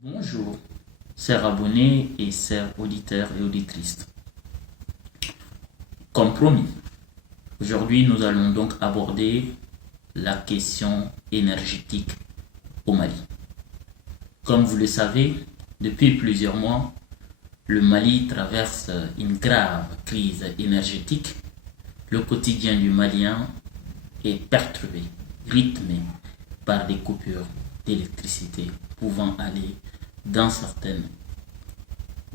Bonjour, chers abonnés et chers auditeurs et auditrices. Comme promis, aujourd'hui nous allons donc aborder la question énergétique au Mali. Comme vous le savez, depuis plusieurs mois, le Mali traverse une grave crise énergétique. Le quotidien du Malien est perturbé, rythmé par des coupures d'électricité pouvant aller dans certaines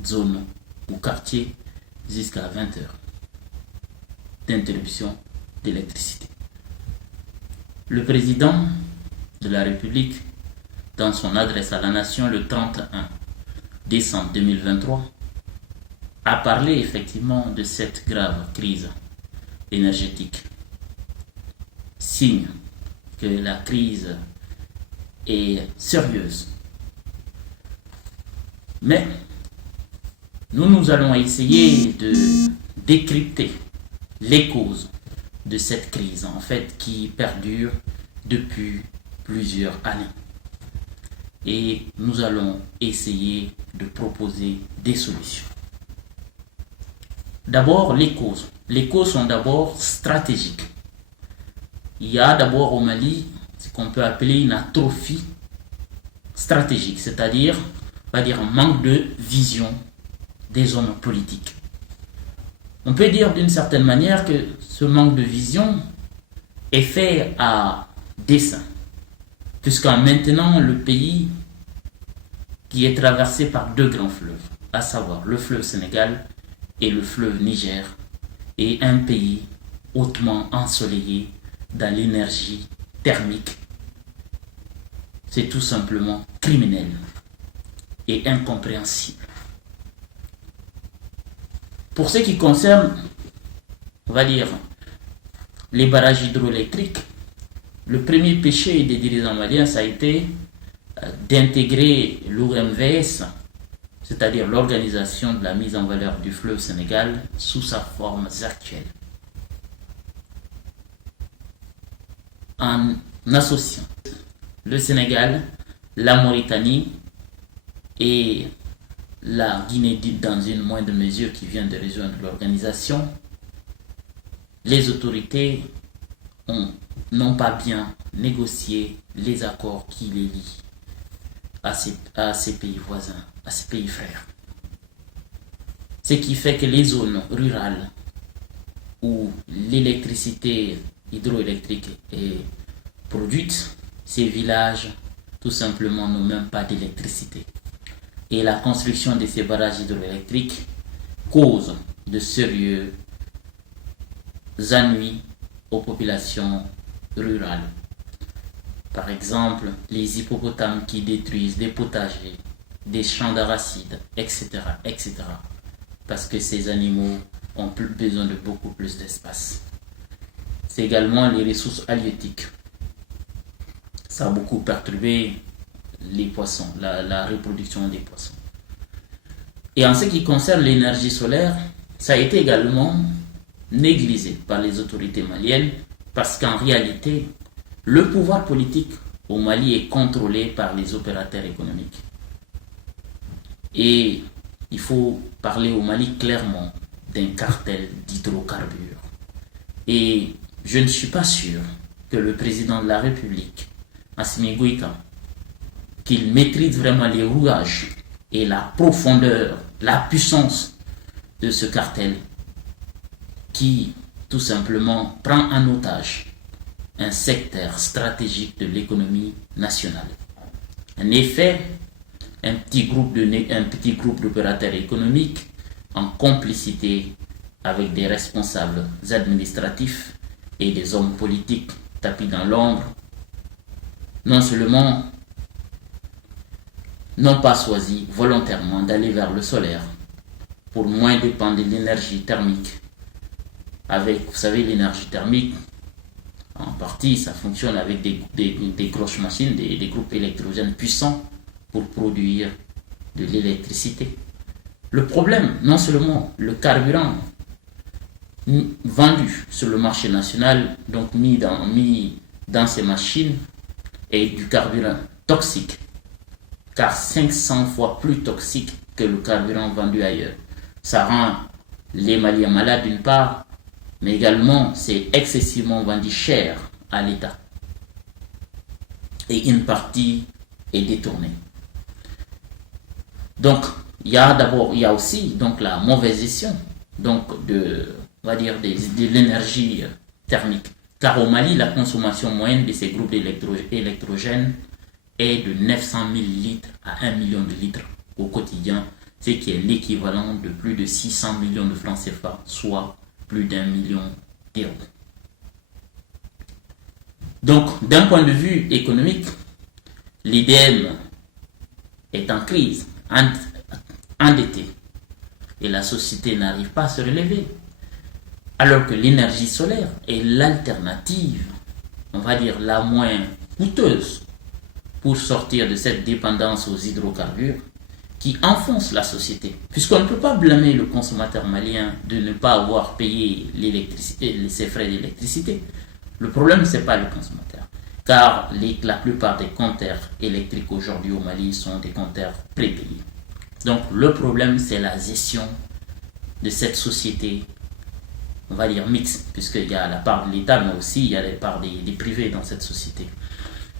zones ou quartiers jusqu'à 20 heures d'interruption d'électricité. Le président de la République, dans son adresse à la nation le 31 décembre 2023, a parlé effectivement de cette grave crise énergétique. Signe que la crise est sérieuse. Mais nous allons essayer de décrypter les causes de cette crise, en fait, qui perdure depuis plusieurs années. Et nous allons essayer de proposer des solutions. D'abord, les causes. Les causes sont d'abord stratégiques. Il y a d'abord au Mali ce qu'on peut appeler une atrophie stratégique, c'est-à-dire un manque de vision des hommes politiques. On peut dire d'une certaine manière que ce manque de vision est fait à dessein, puisqu'en maintenant le pays qui est traversé par deux grands fleuves, à savoir le fleuve Sénégal et le fleuve Niger, est un pays hautement ensoleillé dans l'énergie thermique. C'est tout simplement criminel et incompréhensible. Pour ce qui concerne, les barrages hydroélectriques, le premier péché des dirigeants maliens, ça a été d'intégrer l'OMVS, c'est-à-dire l'Organisation de la mise en valeur du fleuve Sénégal, sous sa forme actuelle. En associant le Sénégal, la Mauritanie et la Guinée dans une moindre mesure qui vient de rejoindre l'organisation, les autorités n'ont pas bien négocié les accords qui les lient à ces pays voisins, à ces pays frères. Ce qui fait que les zones rurales où l'électricité hydroélectrique est produite, ces villages tout simplement n'ont même pas d'électricité. Et la construction de ces barrages hydroélectriques cause de sérieux ennuis aux populations rurales. Par exemple, les hippopotames qui détruisent des potagers, des champs d'arachides, etc., etc. Parce que ces animaux ont besoin de beaucoup plus d'espace. C'est également les ressources halieutiques. Ça a beaucoup perturbé les poissons, la reproduction des poissons. Et en ce qui concerne l'énergie solaire, ça a été également négligé par les autorités maliennes parce qu'en réalité, le pouvoir politique au Mali est contrôlé par les opérateurs économiques. Et il faut parler au Mali clairement d'un cartel d'hydrocarbures. Et je ne suis pas sûr que le président de la République, Assimi Goïta, qu'il maîtrise vraiment les rouages et la profondeur, la puissance de ce cartel qui tout simplement prend en otage un secteur stratégique de l'économie nationale. En effet, un petit groupe d'opérateurs économiques en complicité avec des responsables administratifs et des hommes politiques tapis dans l'ombre, non seulement n'ont pas choisi volontairement d'aller vers le solaire pour moins dépendre de l'énergie thermique. Vous savez, l'énergie thermique, en partie, ça fonctionne avec des grosses machines, des groupes électrogènes puissants pour produire de l'électricité. Le problème, non seulement le carburant vendu sur le marché national, donc mis dans ces machines, est du carburant toxique car 500 fois plus toxique que le carburant vendu ailleurs. Ça rend les Maliens malades d'une part, mais également c'est excessivement vendu cher à l'État. Et une partie est détournée. Donc, il y a aussi donc la mauvaise gestion donc de l'énergie thermique. Car au Mali, la consommation moyenne de ces groupes électrogènes est de 900 000 litres à 1 million de litres au quotidien, ce qui est l'équivalent de plus de 600 millions de francs CFA, soit plus d'1 million d'euros. Donc, d'un point de vue économique, l'IDM est en crise, endettée, et la société n'arrive pas à se relever. Alors que l'énergie solaire est l'alternative, on va dire la moins coûteuse, pour sortir de cette dépendance aux hydrocarbures qui enfonce la société. Puisqu'on ne peut pas blâmer le consommateur malien de ne pas avoir payé ses frais d'électricité. Le problème, ce n'est pas le consommateur. Car la plupart des compteurs électriques aujourd'hui au Mali sont des compteurs prépayés. Donc le problème, c'est la gestion de cette société, on va dire mixte, puisqu'il y a la part de l'État, mais aussi il y a la part des privés dans cette société.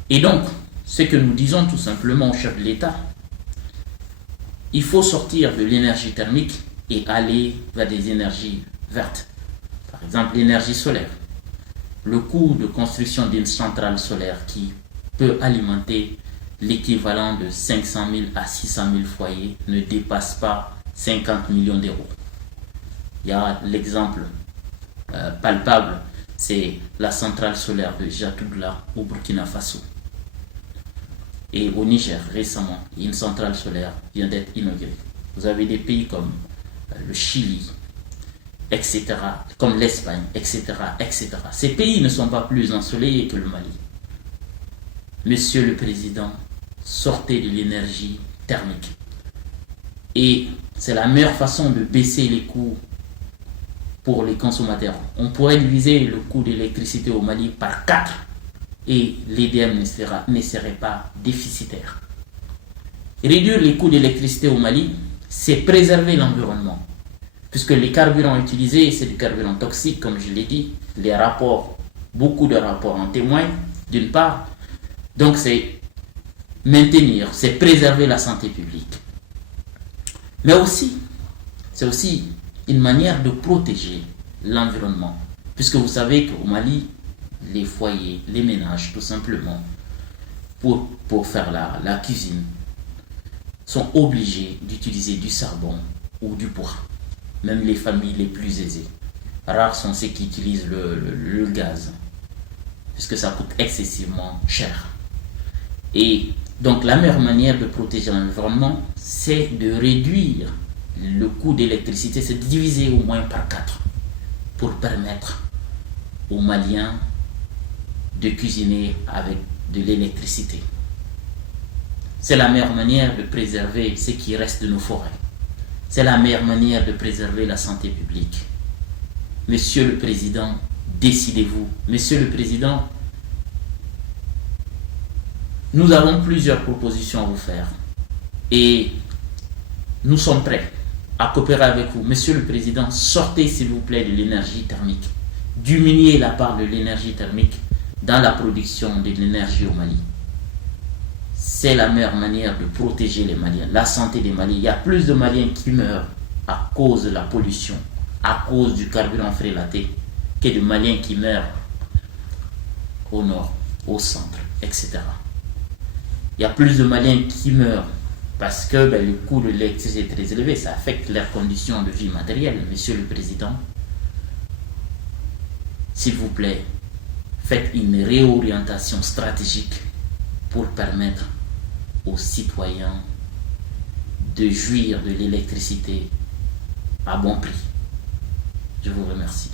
Et donc, ce que nous disons tout simplement au chef de l'État, il faut sortir de l'énergie thermique et aller vers des énergies vertes. Par exemple, l'énergie solaire. Le coût de construction d'une centrale solaire qui peut alimenter l'équivalent de 500 000 à 600 000 foyers ne dépasse pas 50 millions d'euros. Il y a l'exemple palpable, c'est la centrale solaire de Jatougla au Burkina Faso. Et au Niger, récemment, une centrale solaire vient d'être inaugurée. Vous avez des pays comme le Chili, etc., comme l'Espagne, etc., etc. Ces pays ne sont pas plus ensoleillés que le Mali. Monsieur le Président, sortez de l'énergie thermique. Et c'est la meilleure façon de baisser les coûts pour les consommateurs. On pourrait diviser le coût d'électricité au Mali par 4 et l'IDM ne serait pas déficitaire. Réduire les coûts d'électricité au Mali, c'est préserver l'environnement. Puisque les carburants utilisés, c'est des carburants toxiques, comme je l'ai dit. Beaucoup de rapports en témoignent, d'une part. Donc c'est maintenir, c'est préserver la santé publique. Mais aussi, c'est aussi une manière de protéger l'environnement. Puisque vous savez qu'au Mali, les foyers, les ménages, tout simplement, pour faire la cuisine, sont obligés d'utiliser du charbon ou du bois. Même les familles les plus aisées. Rares sont ceux qui utilisent le gaz, puisque ça coûte excessivement cher. Et donc la meilleure manière de protéger l'environnement, c'est de réduire le coût d'électricité, c'est de diviser au moins par 4 pour permettre aux Maliens de cuisiner avec de l'électricité. C'est la meilleure manière de préserver ce qui reste de nos forêts. C'est la meilleure manière de préserver la santé publique. Monsieur le Président, décidez-vous. Monsieur le Président, nous avons plusieurs propositions à vous faire. Et nous sommes prêts à coopérer avec vous. Monsieur le Président, sortez s'il vous plaît de l'énergie thermique. Diminuez la part de l'énergie thermique dans la production de l'énergie au Mali. C'est la meilleure manière de protéger les Maliens, la santé des Maliens. Il y a plus de Maliens qui meurent à cause de la pollution, à cause du carburant frélaté, que de Maliens qui meurent au nord, au centre, etc. Il y a plus de Maliens qui meurent parce que le coût de l'électricité est très élevé, ça affecte leurs conditions de vie matérielle. Monsieur le Président, s'il vous plaît, faites une réorientation stratégique pour permettre aux citoyens de jouir de l'électricité à bon prix. Je vous remercie.